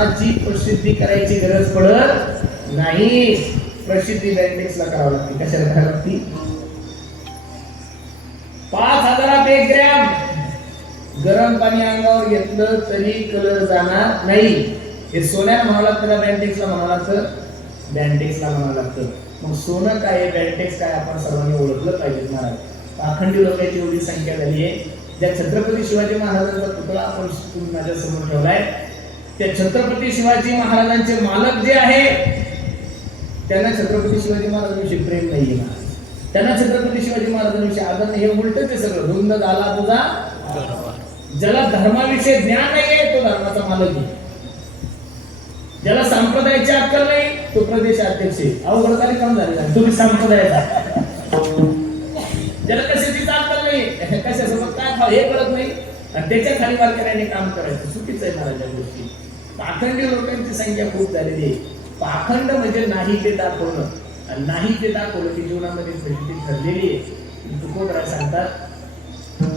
कोणाची प्रसिद्धी करायची गरज पडत नाही. प्रसिद्धी बँडेक्सला करावं लागते. कशाला करावं लागते? 5000 एक ग्रॅम गरम पाणी अंगावर घेतलं तरी कलर जाणार नाही. हे सोन्याला म्हणावं लागतं का बँडेक्सला म्हणावं लागतं? बँडेक्सला म्हणावं लागतं. मग सोनं काय बँडेक्स काय आपण सर्वांनी ओळखलं पाहिजे. महाराज पाखंडी लोकांची एवढी संख्या झाली आहे. ज्या छत्रपती शिवाजी महाराजांचा पुतळा आपण माझ्या समोर ठेवलाय, त्या छत्रपती शिवाजी महाराजांचे मालक जे आहे त्यांना छत्रपती शिवाजी महाराजांविषयी प्रेम नाहीये ना. त्यांना छत्रपती शिवाजी महाराजांविषयी आदर नाही. हे उलटच आहे सगळं. धुंद झाला तुझा, ज्याला धर्माविषयी ज्ञान नाहीये तो धर्माचा मालक आहे. ज्याला संप्रदायाची अक्कल नाही तो प्रदेश अध्यक्ष आहे. अवघड कार्यक्रम झालेला तुम्ही संप्रदायाचा. ज्याला कशाची अक्कल नाही, कशासोबत काय खाव हे कळत नाही आणि त्याच्या खाली वारकऱ्याने काम करायचं चुकीचं आहे. महाराज या गोष्टी पाखंडी लोकांची संख्या खूप झालेली आहे. पाखंड म्हणजे नाही ते दाखवणं, आणि नाही ते दाखवलं की जीवनामध्ये प्रसिद्धी ठरलेली आहे. तुकोबरा सांगतात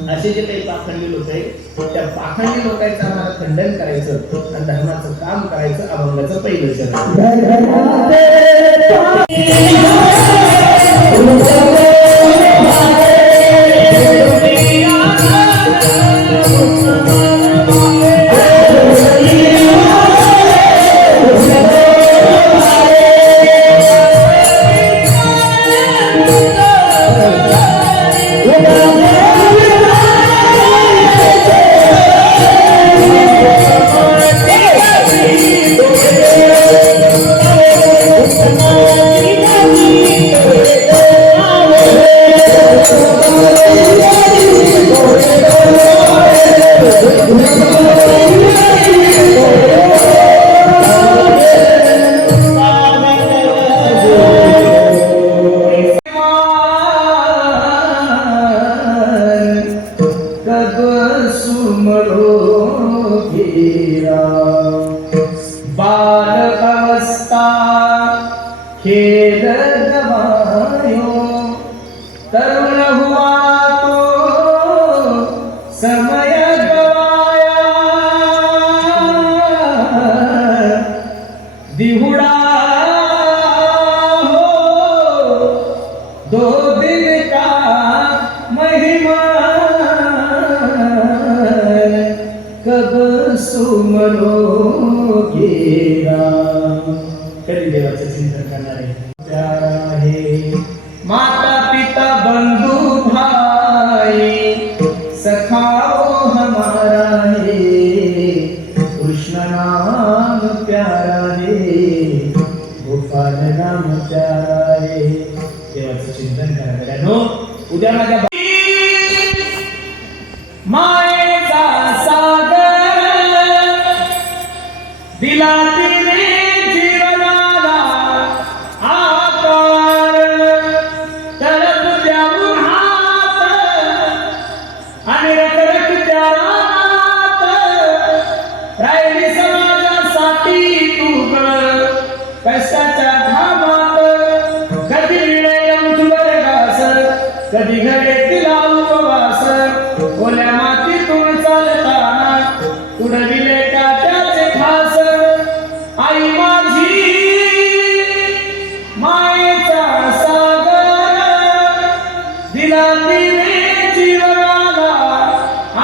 असे जे काही पाखंडी लोक आहेत त्या पाखंडी लोकांचं आम्हाला खंडन करायचं आणि धर्माचं काम करायचं अभंगाचं पहिलं चरण. बाल अवस्था खेल गवायो, तरुण हुआ तो समय गवाया, दिहुड़ा हो 2 दिन का महिमा, कब सुमरो गेरा. कधी देवाचं चिंतन करणार आहे. माता पिता बंधु भाई सखाओ हमारा है, कृष्ण नाम प्यारा है, गोपाल नाम प्यारा है. देवाचं चिंतन करणार. उद्या माझ्या मायेचा सागर दिला तिने जीवनाला आकार, तळप द्यावून हात आणि रखरख त्या रानात, राहिली समाजासाठी तू कष्टाच्या घामात. कधी विनयम तुझं घास, कधी घरे तिला उपवास, ओल्या मातीतून चालताना उडविले काट्याचे खास. आई माझी मायेचा सागर दिला तिने जीवनाला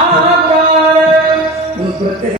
आकार.